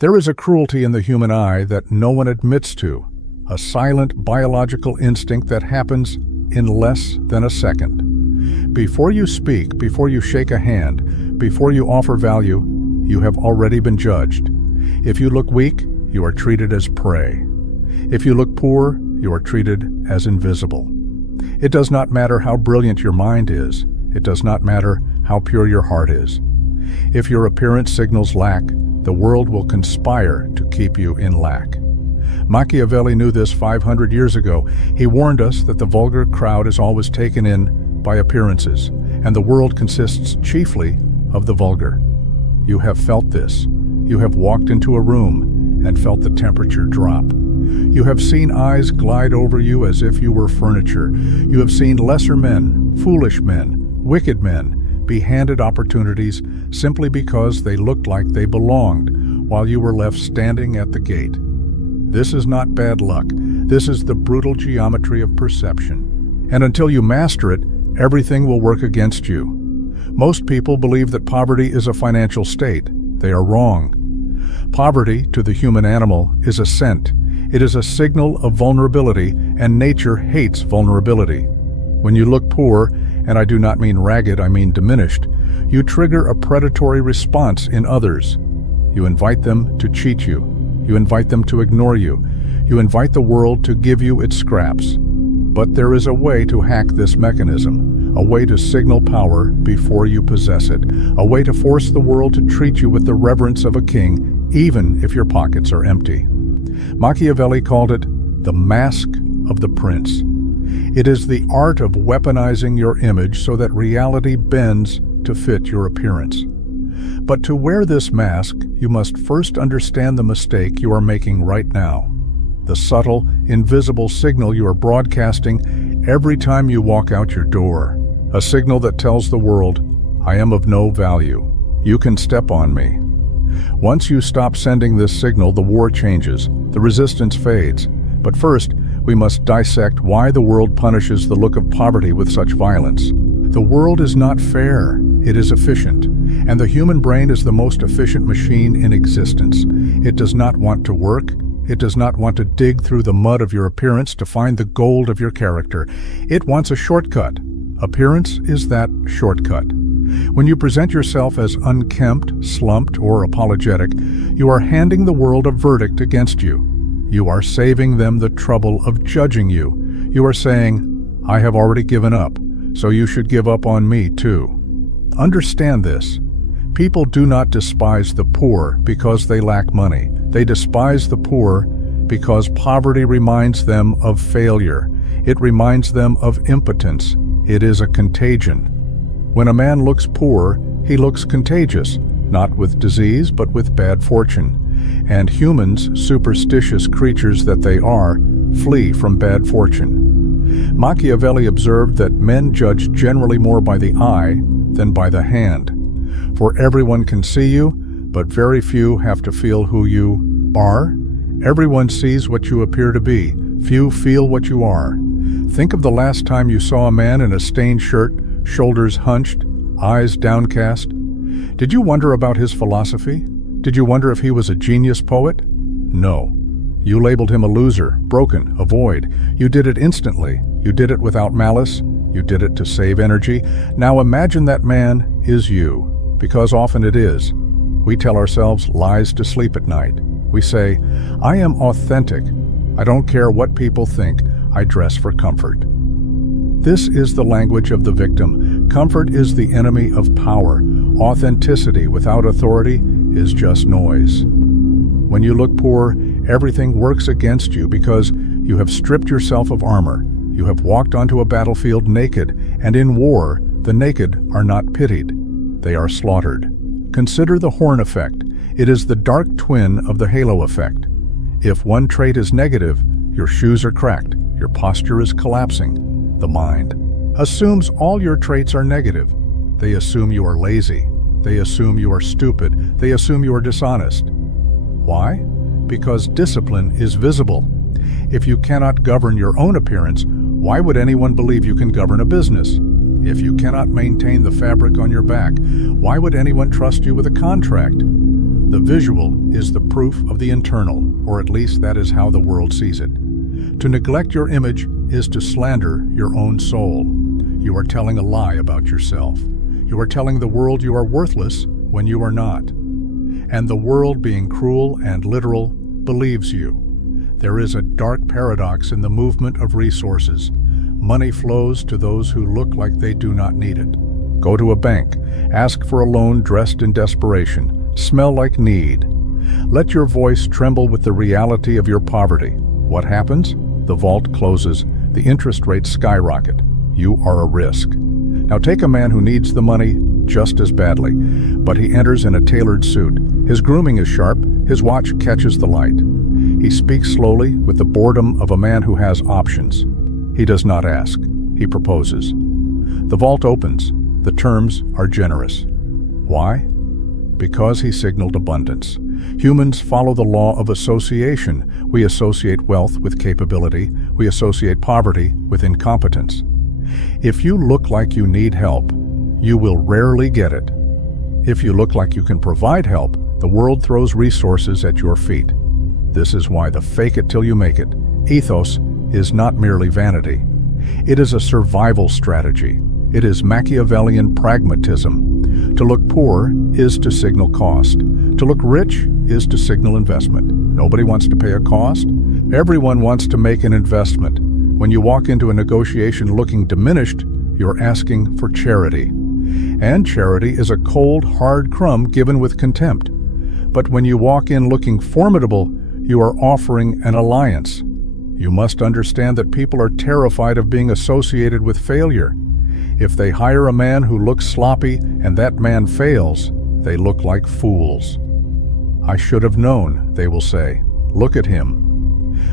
There is a cruelty in the human eye that no one admits to, a silent biological instinct that happens in less than a second. Before you speak, before you shake a hand, before you offer value, you have already been judged. If you look weak, you are treated as prey. If you look poor, you are treated as invisible. It does not matter how brilliant your mind is. It does not matter how pure your heart is. If your appearance signals lack, the world will conspire to keep you in lack. Machiavelli knew this 500 years ago. He warned us that the vulgar crowd is always taken in by appearances, and the world consists chiefly of the vulgar. You have felt this. You have walked into a room and felt the temperature drop. You have seen eyes glide over you as if you were furniture. You have seen lesser men, foolish men, wicked men be handed opportunities simply because they looked like they belonged, while you were left standing at the gate. This is not bad luck. This is the brutal geometry of perception. And until you master it, everything will work against you. Most people believe that poverty is a financial state. They are wrong. Poverty, to the human animal, is a scent. It is a signal of vulnerability, and nature hates vulnerability. When you look poor, and I do not mean ragged, I mean diminished, you trigger a predatory response in others. You invite them to cheat you. You invite them to ignore you. You invite the world to give you its scraps. But there is a way to hack this mechanism, a way to signal power before you possess it, a way to force the world to treat you with the reverence of a king, even if your pockets are empty. Machiavelli called it the mask of the prince. It is the art of weaponizing your image so that reality bends to fit your appearance. But to wear this mask, you must first understand the mistake you are making right now. The subtle, invisible signal you are broadcasting every time you walk out your door. A signal that tells the world, I am of no value. You can step on me. Once you stop sending this signal, the war changes, the resistance fades. But first, we must dissect why the world punishes the look of poverty with such violence. The world is not fair, it is efficient, and the human brain is the most efficient machine in existence. It does not want to work. It does not want to dig through the mud of your appearance to find the gold of your character. It wants a shortcut. Appearance is that shortcut. When you present yourself as unkempt, slumped, or apologetic, you are handing the world a verdict against you. You are saving them the trouble of judging you. You are saying, I have already given up, so you should give up on me too. Understand this. People do not despise the poor because they lack money. They despise the poor because poverty reminds them of failure. It reminds them of impotence. It is a contagion. When a man looks poor, he looks contagious, not with disease, but with bad fortune. And humans, superstitious creatures that they are, flee from bad fortune. Machiavelli observed that men judge generally more by the eye than by the hand. For everyone can see you, but very few have to feel who you are. Everyone sees what you appear to be. Few feel what you are. Think of the last time you saw a man in a stained shirt, shoulders hunched, eyes downcast. Did you wonder about his philosophy? Did you wonder if he was a genius poet? No. You labeled him a loser, broken, a void. You did it instantly. You did it without malice. You did it to save energy. Now imagine that man is you, because often it is. We tell ourselves lies to sleep at night. We say, I am authentic. I don't care what people think. I dress for comfort. This is the language of the victim. Comfort is the enemy of power. Authenticity without authority is just noise. When you look poor, everything works against you because you have stripped yourself of armor. You have walked onto a battlefield naked, and in war, the naked are not pitied. They are slaughtered. Consider the horn effect. It is the dark twin of the halo effect. If one trait is negative, your shoes are cracked, your posture is collapsing. The mind assumes all your traits are negative. They assume you are lazy. They assume you are stupid. They assume you are dishonest. Why? Because discipline is visible. If you cannot govern your own appearance, why would anyone believe you can govern a business? If you cannot maintain the fabric on your back, why would anyone trust you with a contract? The visual is the proof of the internal, or at least that is how the world sees it. To neglect your image is to slander your own soul. You are telling a lie about yourself. You are telling the world you are worthless when you are not. And the world, being cruel and literal, believes you. There is a dark paradox in the movement of resources. Money flows to those who look like they do not need it. Go to a bank, ask for a loan dressed in desperation, smell like need. Let your voice tremble with the reality of your poverty. What happens? The vault closes, the interest rates skyrocket. You are a risk. Now take a man who needs the money just as badly, but he enters in a tailored suit. His grooming is sharp, his watch catches the light. He speaks slowly with the boredom of a man who has options. He does not ask, he proposes. The vault opens. The terms are generous. Why? Because he signaled abundance. Humans follow the law of association. We associate wealth with capability. We associate poverty with incompetence. If you look like you need help, you will rarely get it. If you look like you can provide help, the world throws resources at your feet. This is why the fake it till you make it ethos is not merely vanity. It is a survival strategy. It is Machiavellian pragmatism. To look poor is to signal cost. To look rich is to signal investment. Nobody wants to pay a cost. Everyone wants to make an investment. When you walk into a negotiation looking diminished, you're asking for charity. And charity is a cold, hard crumb given with contempt. But when you walk in looking formidable, you are offering an alliance. You must understand that people are terrified of being associated with failure. If they hire a man who looks sloppy and that man fails, they look like fools. I should have known, they will say. Look at him.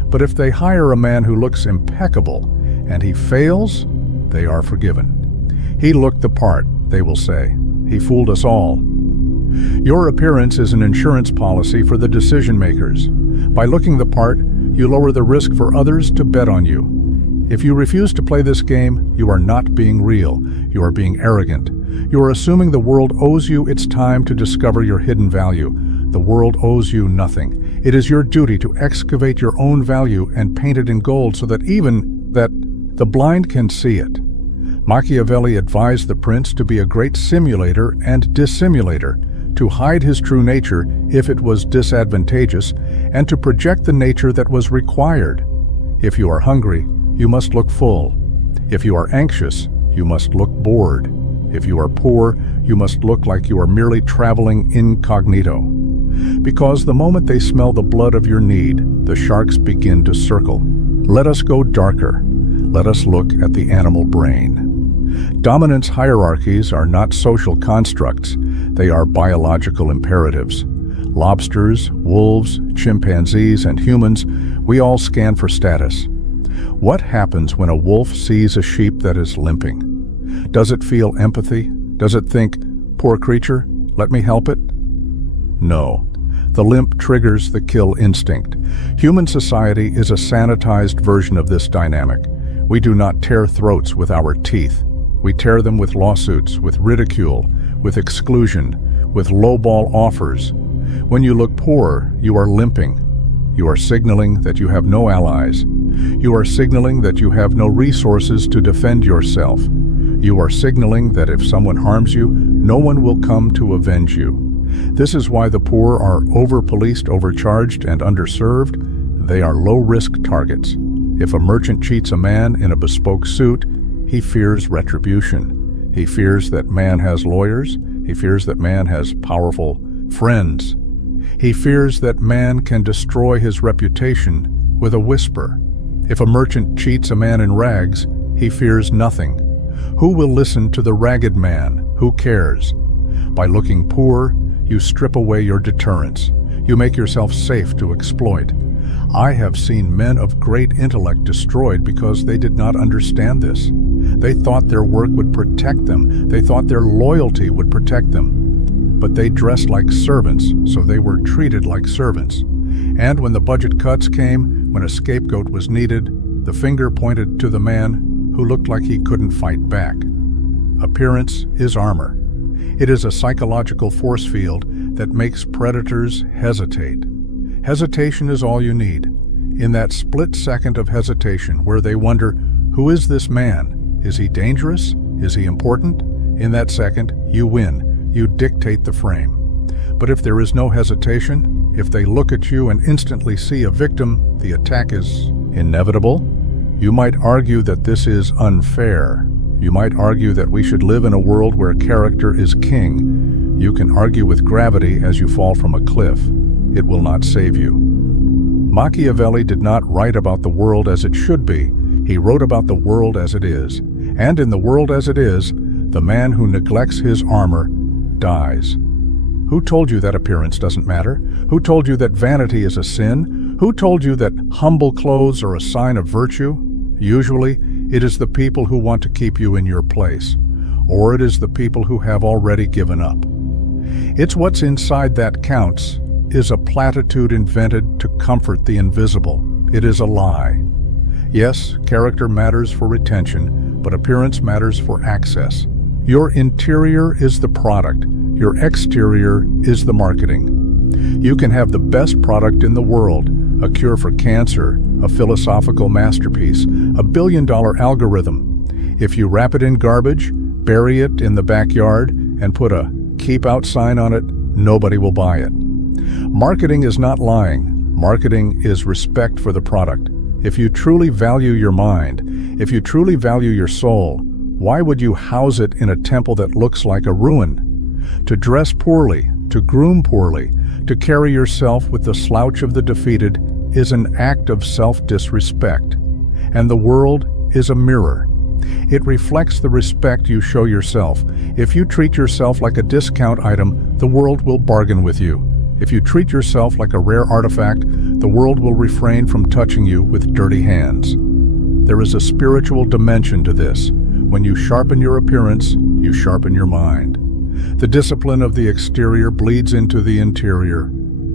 But if they hire a man who looks impeccable and he fails, they are forgiven. He looked the part, they will say. He fooled us all. Your appearance is an insurance policy for the decision makers. By looking the part, you lower the risk for others to bet on you. If you refuse to play this game, you are not being real. You are being arrogant. You are assuming the world owes you its time to discover your hidden value. The world owes you nothing. It is your duty to excavate your own value and paint it in gold so that even the blind can see it. Machiavelli advised the prince to be a great simulator and dissimulator, to hide his true nature if it was disadvantageous, and to project the nature that was required. If you are hungry, you must look full. If you are anxious, you must look bored. If you are poor, you must look like you are merely traveling incognito. Because the moment they smell the blood of your need, the sharks begin to circle. Let us go darker. Let us look at the animal brain. Dominance hierarchies are not social constructs. They are biological imperatives. Lobsters, wolves, chimpanzees, and humans, we all scan for status. What happens when a wolf sees a sheep that is limping? Does it feel empathy? Does it think, poor creature, let me help it? No. The limp triggers the kill instinct. Human society is a sanitized version of this dynamic. We do not tear throats with our teeth. We tear them with lawsuits, with ridicule, with exclusion, with lowball offers. When you look poor, you are limping. You are signaling that you have no allies. You are signaling that you have no resources to defend yourself. You are signaling that if someone harms you, no one will come to avenge you. This is why the poor are over-policed, overcharged, and underserved. They are low-risk targets. If a merchant cheats a man in a bespoke suit, he fears retribution. He fears that man has lawyers. He fears that man has powerful friends. He fears that man can destroy his reputation with a whisper. If a merchant cheats a man in rags, he fears nothing. Who will listen to the ragged man? Who cares? By looking poor, you strip away your deterrence. You make yourself safe to exploit. I have seen men of great intellect destroyed because they did not understand this. They thought their work would protect them. They thought their loyalty would protect them. But they dressed like servants, so they were treated like servants. And when the budget cuts came, when a scapegoat was needed, the finger pointed to the man who looked like he couldn't fight back. Appearance is armor. It is a psychological force field that makes predators hesitate. Hesitation is all you need. In that split second of hesitation where they wonder, who is this man? Is he dangerous? Is he important? In that second, you win. You dictate the frame. But if there is no hesitation, if they look at you and instantly see a victim, the attack is inevitable. You might argue that this is unfair. You might argue that we should live in a world where character is king. You can argue with gravity as you fall from a cliff. It will not save you. Machiavelli did not write about the world as it should be. He wrote about the world as it is. And in the world as it is, the man who neglects his armor dies. Who told you that appearance doesn't matter? Who told you that vanity is a sin? Who told you that humble clothes are a sign of virtue? Usually, it is the people who want to keep you in your place, or it is the people who have already given up. It's what's inside that counts is a platitude invented to comfort the invisible. It is a lie. Yes, character matters for retention, but appearance matters for access. Your interior is the product. Your exterior is the marketing. You can have the best product in the world, a cure for cancer, a philosophical masterpiece, a billion-dollar algorithm. If you wrap it in garbage, bury it in the backyard, and put a "keep out" sign on it, nobody will buy it. Marketing is not lying. Marketing is respect for the product. If you truly value your mind, if you truly value your soul, why would you house it in a temple that looks like a ruin? To dress poorly, to groom poorly, to carry yourself with the slouch of the defeated is an act of self-disrespect. And the world is a mirror. It reflects the respect you show yourself. If you treat yourself like a discount item, the world will bargain with you. If you treat yourself like a rare artifact, the world will refrain from touching you with dirty hands. There is a spiritual dimension to this. When you sharpen your appearance, you sharpen your mind. The discipline of the exterior bleeds into the interior.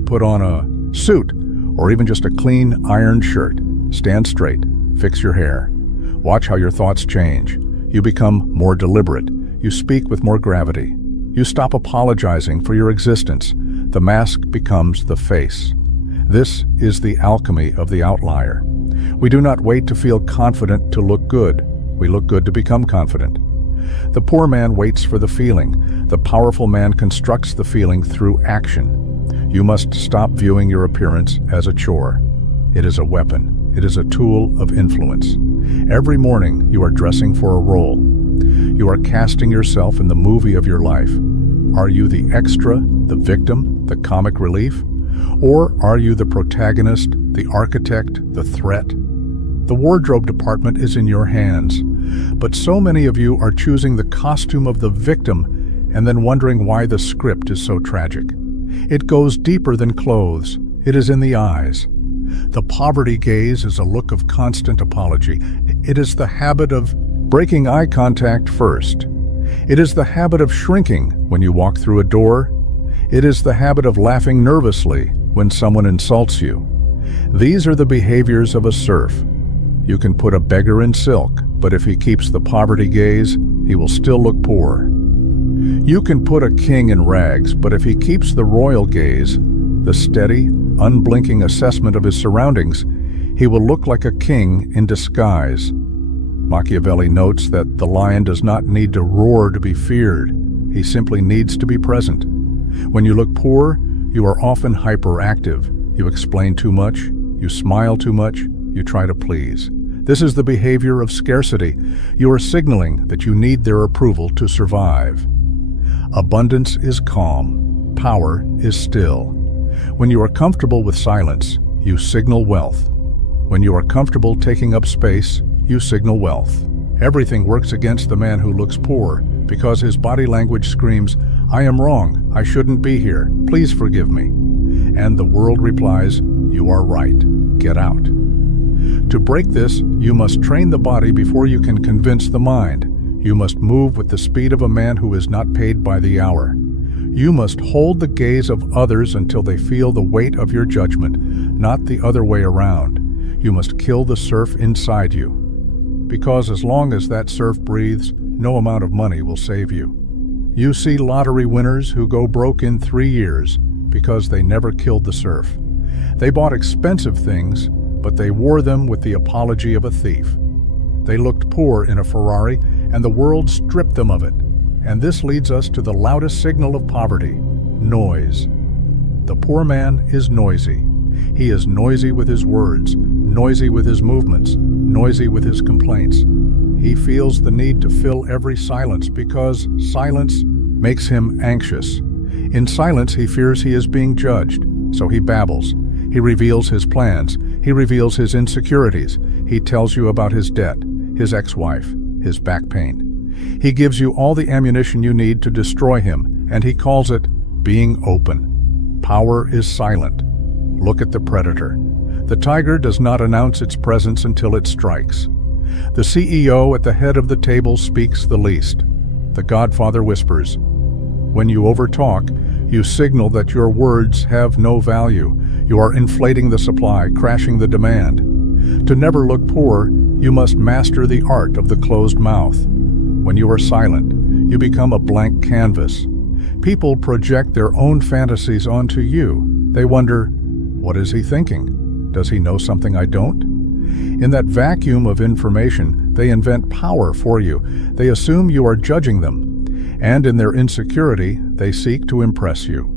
Put on a suit, or even just a clean, ironed shirt. Stand straight. Fix your hair. Watch how your thoughts change. You become more deliberate. You speak with more gravity. You stop apologizing for your existence. The mask becomes the face. This is the alchemy of the outlier. We do not wait to feel confident to look good. We look good to become confident. The poor man waits for the feeling. The powerful man constructs the feeling through action. You must stop viewing your appearance as a chore. It is a weapon. It is a tool of influence. Every morning you are dressing for a role. You are casting yourself in the movie of your life. Are you the extra, the victim, the comic relief? Or are you the protagonist, the architect, the threat? The wardrobe department is in your hands. But so many of you are choosing the costume of the victim and then wondering why the script is so tragic. It goes deeper than clothes. It is in the eyes. The poverty gaze is a look of constant apology. It is the habit of breaking eye contact first. It is the habit of shrinking when you walk through a door. It is the habit of laughing nervously when someone insults you. These are the behaviors of a serf. You can put a beggar in silk, but if he keeps the poverty gaze, he will still look poor. You can put a king in rags, but if he keeps the royal gaze, the steady, unblinking assessment of his surroundings, he will look like a king in disguise. Machiavelli notes that the lion does not need to roar to be feared. He simply needs to be present. When you look poor, you are often hyperactive. You explain too much, you smile too much, you try to please. This is the behavior of scarcity. You are signaling that you need their approval to survive. Abundance is calm. Power is still. When you are comfortable with silence, you signal wealth. When you are comfortable taking up space, you signal wealth. Everything works against the man who looks poor because his body language screams, "I am wrong, I shouldn't be here, please forgive me." And the world replies, "You are right, get out." To break this, you must train the body before you can convince the mind. You must move with the speed of a man who is not paid by the hour. You must hold the gaze of others until they feel the weight of your judgment, not the other way around. You must kill the serf inside you. Because as long as that serf breathes, no amount of money will save you. You see lottery winners who go broke in 3 years because they never killed the surf. They bought expensive things, but they wore them with the apology of a thief. They looked poor in a Ferrari, and the world stripped them of it. And this leads us to the loudest signal of poverty: noise. The poor man is noisy. He is noisy with his words, noisy with his movements, noisy with his complaints. He feels the need to fill every silence because silence makes him anxious. In silence, he fears he is being judged, so he babbles. He reveals his plans. He reveals his insecurities. He tells you about his debt, his ex-wife, his back pain. He gives you all the ammunition you need to destroy him, and he calls it being open. Power is silent. Look at the predator. The tiger does not announce its presence until it strikes. The CEO at the head of the table speaks the least. The Godfather whispers. When you overtalk, you signal that your words have no value. You are inflating the supply, crashing the demand. To never look poor, you must master the art of the closed mouth. When you are silent, you become a blank canvas. People project their own fantasies onto you. They wonder, what is he thinking? Does he know something I don't? In that vacuum of information, they invent power for you. They assume you are judging them. And in their insecurity, they seek to impress you.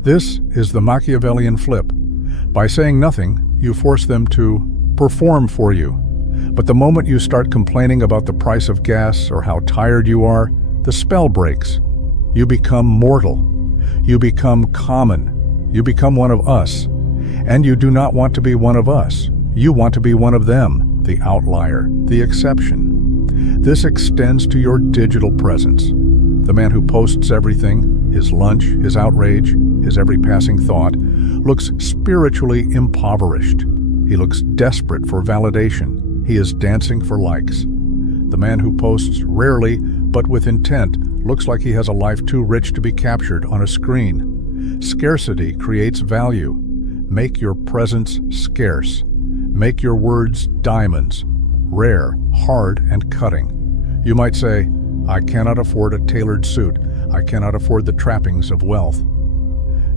This is the Machiavellian flip. By saying nothing, you force them to perform for you. But the moment you start complaining about the price of gas or how tired you are, the spell breaks. You become mortal. You become common. You become one of us. And you do not want to be one of us. You want to be one of them, the outlier, the exception. This extends to your digital presence. The man who posts everything, his lunch, his outrage, his every passing thought, looks spiritually impoverished. He looks desperate for validation. He is dancing for likes. The man who posts rarely, but with intent, looks like he has a life too rich to be captured on a screen. Scarcity creates value. Make your presence scarce. Make your words diamonds, rare, hard, and cutting. You might say, I cannot afford a tailored suit. I cannot afford the trappings of wealth.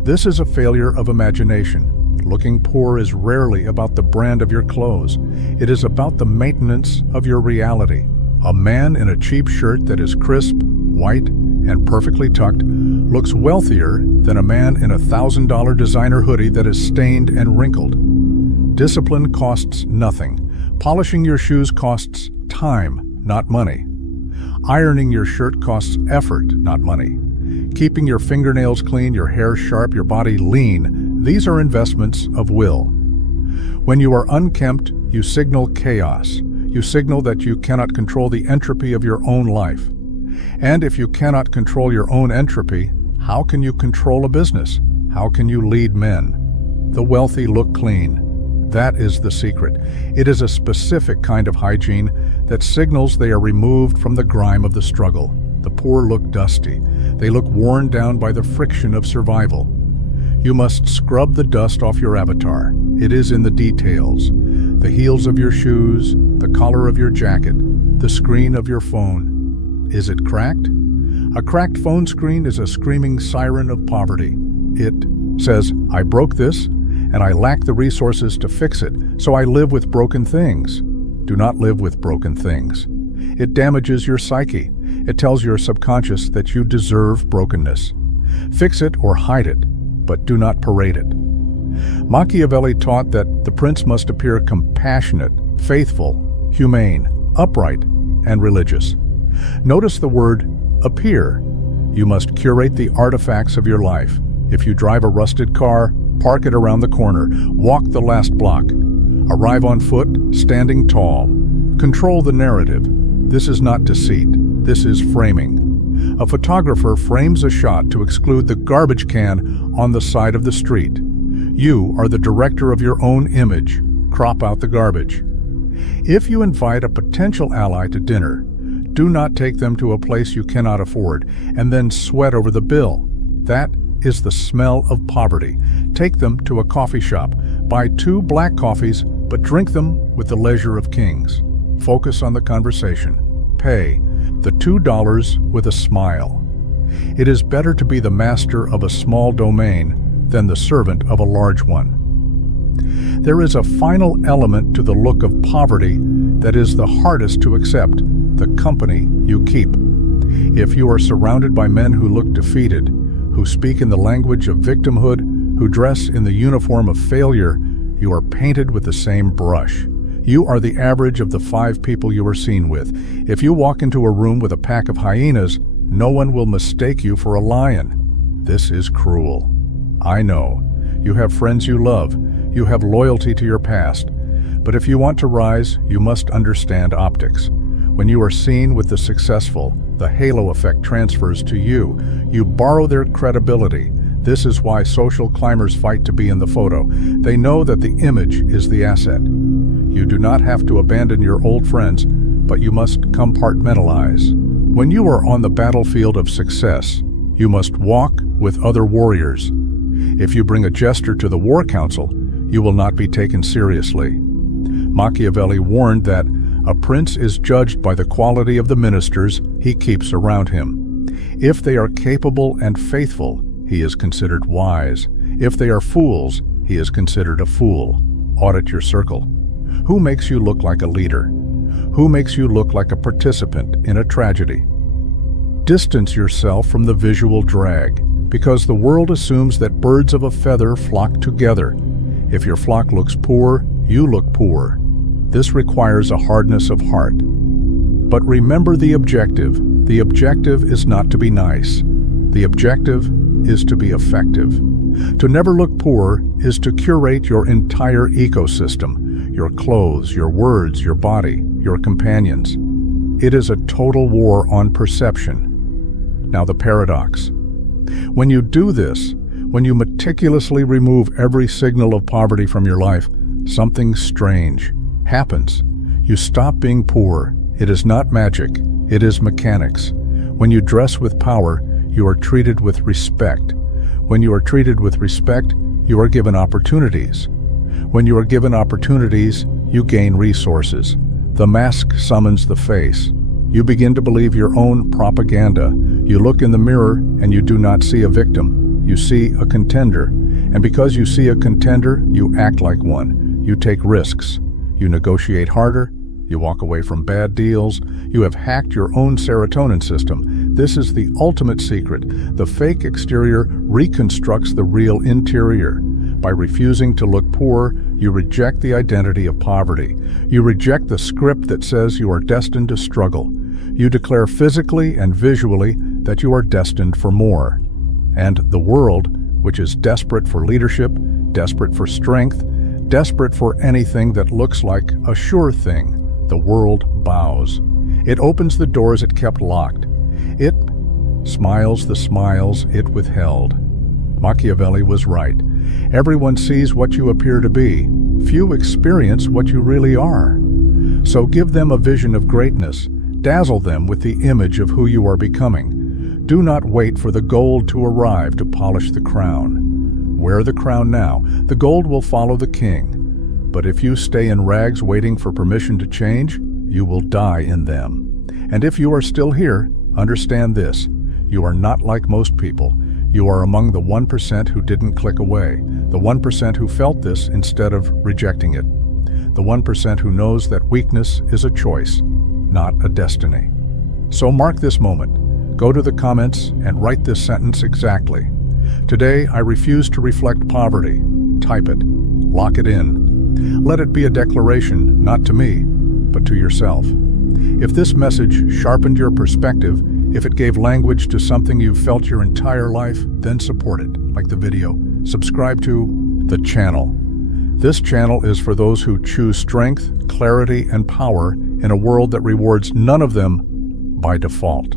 This is a failure of imagination. Looking poor is rarely about the brand of your clothes. It is about the maintenance of your reality. A man in a cheap shirt that is crisp, white, and perfectly tucked looks wealthier than a man in a $1,000 designer hoodie that is stained and wrinkled. Discipline costs nothing. Polishing your shoes costs time, not money. Ironing your shirt costs effort, not money. Keeping your fingernails clean, your hair sharp, your body lean, these are investments of will. When you are unkempt, you signal chaos. You signal that you cannot control the entropy of your own life. And if you cannot control your own entropy, how can you control a business? How can you lead men? The wealthy look clean. That is the secret. It is a specific kind of hygiene that signals they are removed from the grime of the struggle. The poor look dusty. They look worn down by the friction of survival. You must scrub the dust off your avatar. It is in the details. The heels of your shoes, the collar of your jacket, the screen of your phone. Is it cracked? A cracked phone screen is a screaming siren of poverty. It says, I broke this, and I lack the resources to fix it, so I live with broken things. Do not live with broken things. It damages your psyche. It tells your subconscious that you deserve brokenness. Fix it or hide it, but do not parade it. Machiavelli taught that the prince must appear compassionate, faithful, humane, upright, and religious. Notice the word appear. You must curate the artifacts of your life. If you drive a rusted car, park it around the corner, walk the last block. Arrive on foot, standing tall. Control the narrative. This is not deceit. This is framing. A photographer frames a shot to exclude the garbage can on the side of the street. You are the director of your own image. Crop out the garbage. If you invite a potential ally to dinner, do not take them to a place you cannot afford and then sweat over the bill. That is the smell of poverty. Take them to a coffee shop. Buy 2 black coffees, but drink them with the leisure of kings. Focus on the conversation. Pay the $2 with a smile. It is better to be the master of a small domain than the servant of a large one. There is a final element to the look of poverty that is the hardest to accept: the company you keep. If you are surrounded by men who look defeated, who speak in the language of victimhood, who dress in the uniform of failure, you are painted with the same brush. You are the average of the 5 people you are seen with. If you walk into a room with a pack of hyenas, no one will mistake you for a lion. This is cruel. I know. You have friends you love. You have loyalty to your past. But if you want to rise, you must understand optics. When you are seen with the successful, the halo effect transfers to you. You borrow their credibility. This is why social climbers fight to be in the photo. They know that the image is the asset. You do not have to abandon your old friends, but you must compartmentalize. When you are on the battlefield of success, you must walk with other warriors. If you bring a jester to the war council, you will not be taken seriously. Machiavelli warned that a prince is judged by the quality of the ministers he keeps around him. If they are capable and faithful, he is considered wise. If they are fools, he is considered a fool. Audit your circle. Who makes you look like a leader? Who makes you look like a participant in a tragedy? Distance yourself from the visual drag, because the world assumes that birds of a feather flock together. If your flock looks poor, you look poor. This requires a hardness of heart. But remember the objective. The objective is not to be nice. The objective is to be effective. To never look poor is to curate your entire ecosystem, your clothes, your words, your body, your companions. It is a total war on perception. Now the paradox. When you do this, when you meticulously remove every signal of poverty from your life, something strange happens. You stop being poor. It is not magic. It is mechanics. When you dress with power, you are treated with respect. When you are treated with respect, you are given opportunities. When you are given opportunities, you gain resources. The mask summons the face. You begin to believe your own propaganda. You look in the mirror and you do not see a victim. You see a contender. And because you see a contender, you act like one. You take risks. You negotiate harder. You walk away from bad deals. You have hacked your own serotonin system. This is the ultimate secret. The fake exterior reconstructs the real interior. By refusing to look poor, you reject the identity of poverty. You reject the script that says you are destined to struggle. You declare physically and visually that you are destined for more. And the world, which is desperate for leadership, desperate for strength, desperate for anything that looks like a sure thing, the world bows. It opens the doors it kept locked. It smiles the smiles it withheld. Machiavelli was right. Everyone sees what you appear to be. Few experience what you really are. So give them a vision of greatness. Dazzle them with the image of who you are becoming. Do not wait for the gold to arrive to polish the crown. Wear the crown now. The gold will follow the king. But if you stay in rags waiting for permission to change, you will die in them. And if you are still here, understand this. You are not like most people. You are among the 1% who didn't click away, the 1% who felt this instead of rejecting it, the 1% who knows that weakness is a choice, not a destiny. So mark this moment. Go to the comments and write this sentence exactly. Today, I refuse to reflect poverty. Type it. Lock it in. Let it be a declaration, not to me, but to yourself. If this message sharpened your perspective, if it gave language to something you've felt your entire life, then support it. Like the video, subscribe to the channel. This channel is for those who choose strength, clarity, and power in a world that rewards none of them by default.